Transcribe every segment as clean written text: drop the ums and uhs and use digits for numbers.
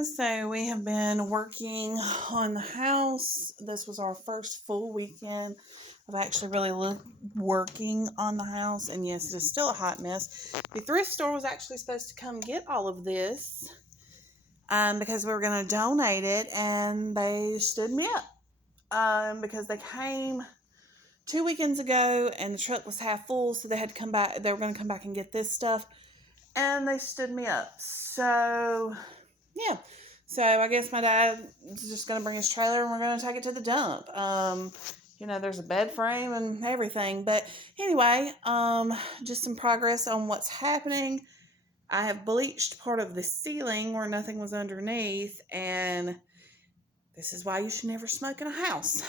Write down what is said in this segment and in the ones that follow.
guys. So we have been working on the house. This was our first full weekend of actually really working on the house. And yes, it is still a hot mess. The thrift store was actually supposed to come get all of this because we were going to donate it, and they stood me up because they came 2 weekends ago and the truck was half full, so they had to come back. They were going to come back and get this stuff, and they stood me up. So yeah, so I guess my dad is just going to bring his trailer and we're going to take it to the dump. There's a bed frame and everything, but anyway, just some progress on what's happening. I have bleached part of the ceiling where nothing was underneath, and this is why you should never smoke in a house.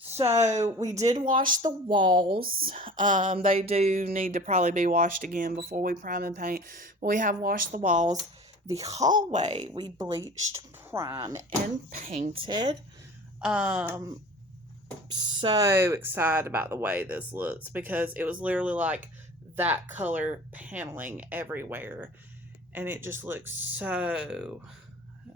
So we did wash the walls. They do need to probably be washed again before we prime and paint. But we have washed the walls. The hallway we bleached, prime, and painted. So excited about the way this looks because it was literally like that color paneling everywhere. And it just looks so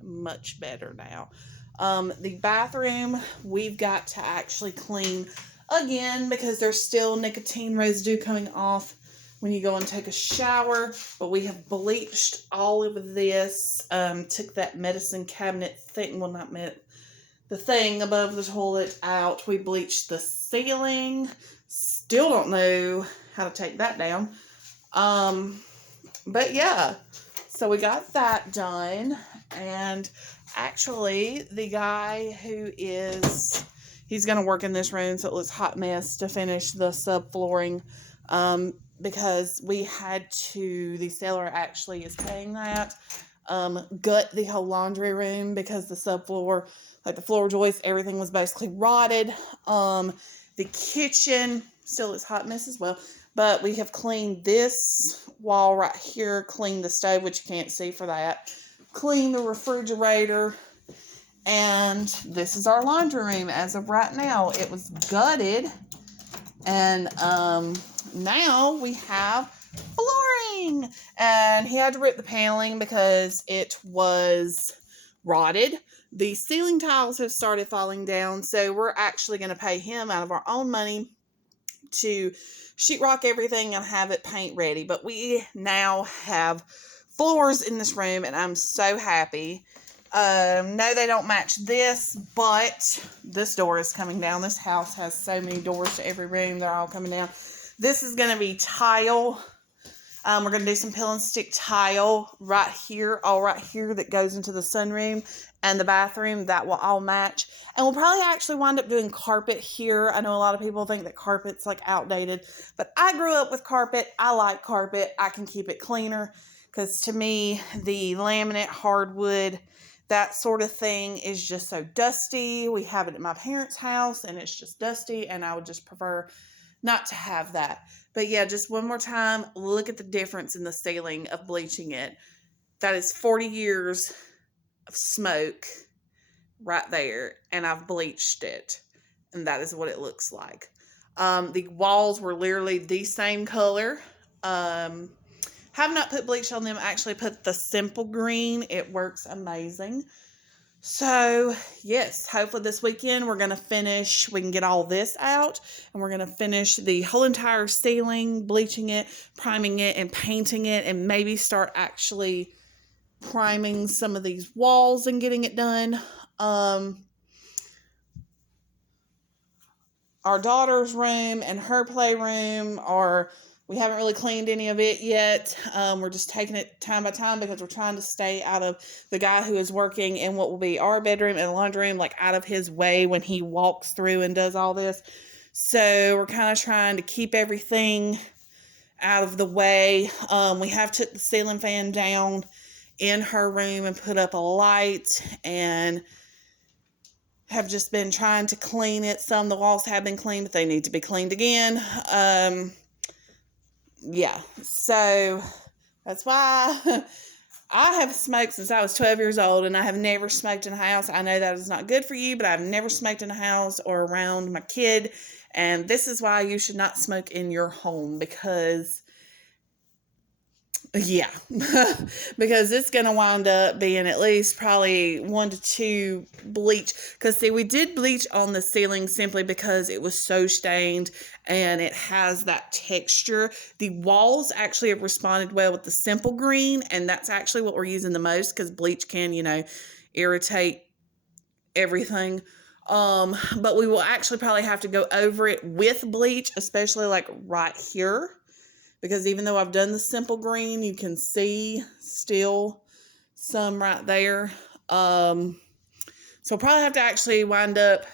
much better now. The bathroom, we've got to actually clean again because there's still nicotine residue coming off when you go and take a shower. But we have bleached all of this. Took that medicine cabinet thing, well, not the thing above the toilet out. We bleached the ceiling. Still don't know how to take that down. But yeah, so we got that done. And actually, the guy he's going to work in this room, so it looks hot mess to finish the subflooring, because we had to, the seller actually is paying that, gut the whole laundry room because the subfloor, like the floor joists, everything was basically rotted. The kitchen still is hot mess as well, but we have cleaned this wall right here, cleaned the stove, which you can't see for that, cleaned the refrigerator, and this is our laundry room as of right now. It was gutted, and now we have flooring, and he had to rip the paneling because it was rotted. The ceiling tiles have started falling down, so we're actually going to pay him out of our own money to sheetrock everything and have it paint ready. But we now have floors in this room, and I'm so happy. No, they don't match this, but this door is coming down. This house has so many doors to every room. They're all coming down. This is going to be tile. We're going to do some peel and stick tile right here, that goes into the sunroom and the bathroom. That will all match. And we'll probably actually wind up doing carpet here. I know a lot of people think that carpet's like outdated, but I grew up with carpet. I like carpet. I can keep it cleaner because to me, the laminate, hardwood, that sort of thing is just so dusty. We have it at my parents' house and it's just dusty, and I would just prefer not to have that. But yeah, just one more time, look at the difference in the ceiling of bleaching it. That is 40 years of smoke right there, and I've bleached it, and that is what it looks like. The walls were literally the same color. Have not put bleach on them. Actually put the simple green. It works amazing. So, yes, hopefully this weekend we're going to finish, we can get all this out, and we're going to finish the whole entire ceiling, bleaching it, priming it, and painting it, and maybe start actually priming some of these walls and getting it done. Our daughter's room and her playroom we haven't really cleaned any of it yet. We're just taking it time by time because we're trying to stay out of the guy who is working in what will be our bedroom and laundry room, like out of his way when he walks through and does all this. So we're kind of trying to keep everything out of the way. We have took the ceiling fan down in her room and put up a light, and have just been trying to clean it. Some of the walls have been cleaned, but they need to be cleaned again. Yeah, so that's why I have smoked since I was 12 years old, and I have never smoked in a house. I know that is not good for you, but I've never smoked in a house or around my kid, and this is why you should not smoke in your home, because Yeah, because it's going to wind up being at least probably 1 to 2 bleach. Because, see, we did bleach on the ceiling simply because it was so stained and it has that texture. The walls actually have responded well with the simple green, and that's actually what we're using the most because bleach can, irritate everything. But we will actually probably have to go over it with bleach, especially like right here. Because even though I've done the simple green, you can see still some right there. So I'll probably have to actually wind up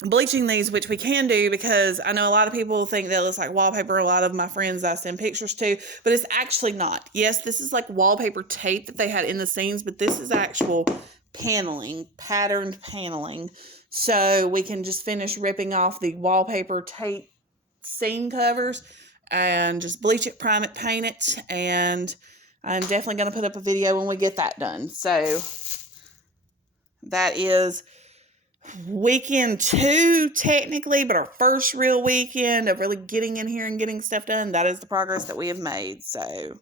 bleaching these, which we can do because I know a lot of people think that it looks like wallpaper. A lot of my friends I send pictures to, but it's actually not. Yes, this is like wallpaper tape that they had in the scenes, but this is actual paneling, patterned paneling. So we can just finish ripping off the wallpaper tape scene covers and just bleach it, prime it, paint it, and I'm definitely going to put up a video when we get that done. So that is weekend 2 technically, but our first real weekend of really getting in here and getting stuff done. That is the progress that we have made. So